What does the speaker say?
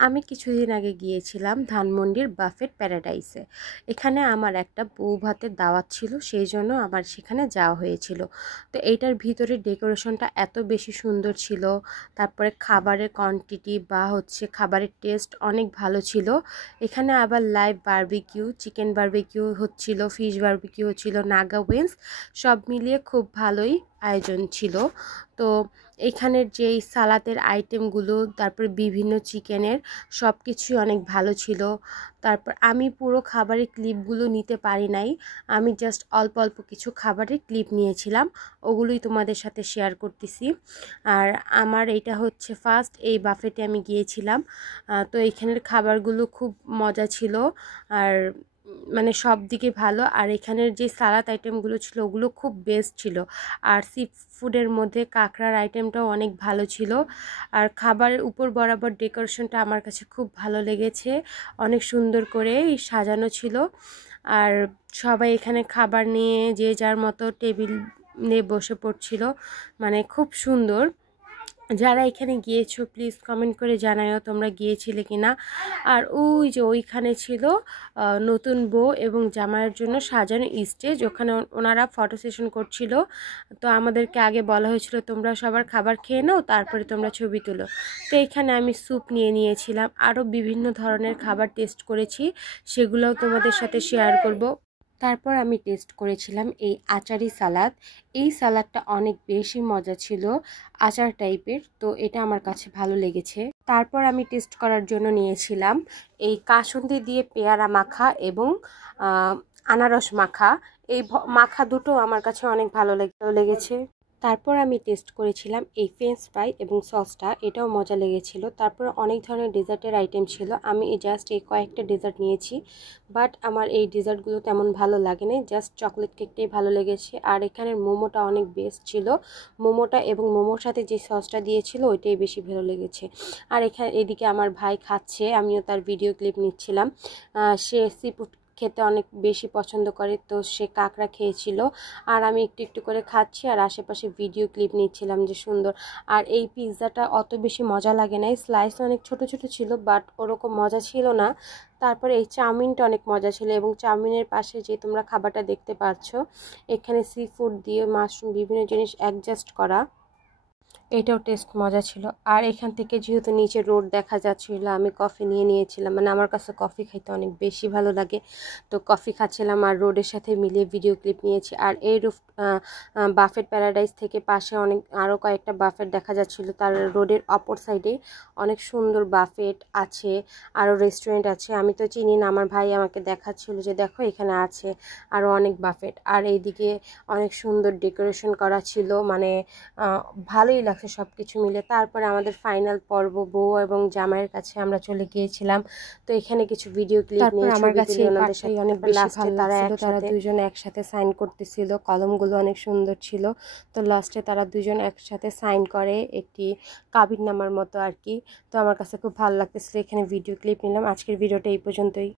আমি কিছুদিন আগে গিয়েছিলাম ধানমন্ডির বাফেট প্যারাডাইসে। এখানে আমার একটা বউ ভাতের দাওয়াত ছিল, সেই জন্য আমার সেখানে যাওয়া হয়েছিল। তো এইটার ভিতরে ডেকোরেশনটা এত বেশি সুন্দর ছিল, তারপরে খাবারের কোয়ান্টিটি বা খাবারের টেস্ট অনেক ভালো ছিল। এখানে আবার লাইভ বারবিকিউ, চিকেন বারবিকিউ হচ্ছিল, ফিশ বারবিকিউ হচ্ছিল, নাগা উইংস, সব মিলিয়ে খুব ভালোই আয়োজন ছিল। তো এখানের যেই সালাতের আইটেমগুলো, তারপর বিভিন্ন চিকেনের সব কিছুই অনেক ভালো ছিল। তারপর আমি পুরো খাবারের ক্লিপগুলো নিতে পারি নাই, আমি জাস্ট অল্প অল্প কিছু খাবারের ক্লিপ নিয়েছিলাম, ওগুলোই তোমাদের সাথে শেয়ার করতেছি। আর আমার এইটা হচ্ছে ফার্স্ট এই বাফেটে আমি গিয়েছিলাম। তো এইখানের খাবারগুলো খুব মজা ছিল, আর মানে সব দিকে ভালো। আর এখানের যে সালাদ আইটেমগুলো ছিল ওগুলো খুব বেস্ট ছিল। আর সি ফুডের মধ্যে কাঁকড়ার আইটেমটাও অনেক ভালো ছিল। আর খাবারের উপর বরাবর ডেকোরেশনটা আমার কাছে খুব ভালো লেগেছে, অনেক সুন্দর করে সাজানো ছিল। আর সবাই এখানে খাবার নিয়ে যে যার মতো টেবিল নিয়ে বসে পড়ছিল, মানে খুব সুন্দর। যারা এখানে গিয়েছো প্লিজ কমেন্ট করে জানাও তোমরা গিয়েছিলে কিনা। আর ওই যে ওইখানে ছিল নতুন বউ এবং জামাইয়ের জন্য সাজানো স্টেজ, ওখানে ওনারা ফটো সেশন করছিল। তো আমাদেরকে আগে বলা হয়েছিল তোমরা সবার খাবার খেয়ে নাও, তারপরে তোমরা ছবি তুলো। তো এখানে আমি স্যুপ নিয়ে নিয়েছিলাম, আরও বিভিন্ন ধরনের খাবার টেস্ট করেছি, সেগুলোও তোমাদের সাথে শেয়ার করব। তারপর আমি টেস্ট করেছিলাম এই আচারি সালাদ। এই সালাদটা অনেক বেশি মজা ছিল, আচার টাইপের, তো এটা আমার কাছে ভালো লেগেছে। তারপর আমি টেস্ট করার জন্য নিয়েছিলাম এই কাসুন্দি দিয়ে পেয়ারা মাখা এবং আনারস মাখা। এই মাখা দুটো আমার কাছে অনেক ভালো লেগেছে। তারপর আমি টেস্ট করেছিলাম এই ফ্রেঞ্চ ফ্রাই এবং সসটা, এটাও মজা লেগেছিল। তারপর অনেক ধরনের ডেজার্টের আইটেম ছিল, আমি জাস্ট এই কয়েকটা ডেজার্ট নিয়েছি, বাট আমার এই ডেজার্টগুলো তেমন ভালো লাগেনি, জাস্ট চকলেট কেকটাই ভালো লেগেছে। আর এখানের মোমোটা অনেক বেস্ট ছিল, মোমোটা এবং মোমোর সাথে যে সসটা দিয়েছিল ওইটাই বেশি ভালো লেগেছে। আর এদিকে আমার ভাই খাচ্ছে, আমিও তার ভিডিও ক্লিপ নিচ্ছিলাম। সে সি ফুড খেতে অনেক বেশি পছন্দ করে, তো সে কাঁকড়া খেয়েছিল, আর আমি একটু একটু করে খাচ্ছি আর আশেপাশে ভিডিও ক্লিপ নিচ্ছিলাম যে সুন্দর। আর এই পিৎজাটা অত বেশি মজা লাগে না, স্লাইস অনেক ছোট ছোট ছিল, বাট ওরকম মজা ছিল না। তারপরে এই চাউমিনটা অনেক মজা ছিল, এবং চাউমিনের পাশে যে তোমরা খাবারটা দেখতে পাচ্ছ, এখানে সি ফুড দিয়ে মাশরুম বিভিন্ন জিনিস অ্যাডজাস্ট করা, এটাও টেস্ট মজা ছিল। আর এখান থেকে যেহেতু নিচে রোড দেখা যাচ্ছিল, আমি কফি নিয়ে নিয়েছিলাম, মানে আমার কাছে কফি খাইতে অনেক বেশি ভালো লাগে, তো কফি খাচ্ছিলাম আর রোডের সাথে মিলিয়ে ভিডিও ক্লিপ নিয়েছি। আর এই বাফেট প্যারাডাইস থেকে পাশে আরও কয়েকটা বাফেট দেখা যাচ্ছিল, তার রোডের অপর সাইডে অনেক সুন্দর বাফেট আছে, আরও রেস্টুরেন্ট আছে। আমি তো চিনি না, আমার ভাই আমাকে দেখাচ্ছিল যে দেখো এখানে আছে আরও অনেক বাফেট। আর এইদিকে অনেক সুন্দর ডেকোরেশন করা ছিল, মানে ভালোই লাগছে সব কিছু মিলে। তারপরে আমাদের ফাইনাল পর্ব, বউ এবং জামাইয়ের কাছে আমরা চলে গিয়েছিলাম। তো এখানে কিছু ভিডিও ক্লিপ নিয়ে আমার কাছে ওনাদের সাথে অনেক বেশি ভালো লাগছিল। তারা দুজন একসাথে সাইন করতেছিল, কলমগুলো অনেক সুন্দর ছিল। তো লাস্টে তারা দুজন একসাথে সাইন করে একটি কাবিননামার মতো আর কি। তো আমার কাছে খুব ভালো লাগতেছিল, এখানে ভিডিও ক্লিপ নিলাম। আজকের ভিডিওটা এই পর্যন্তই।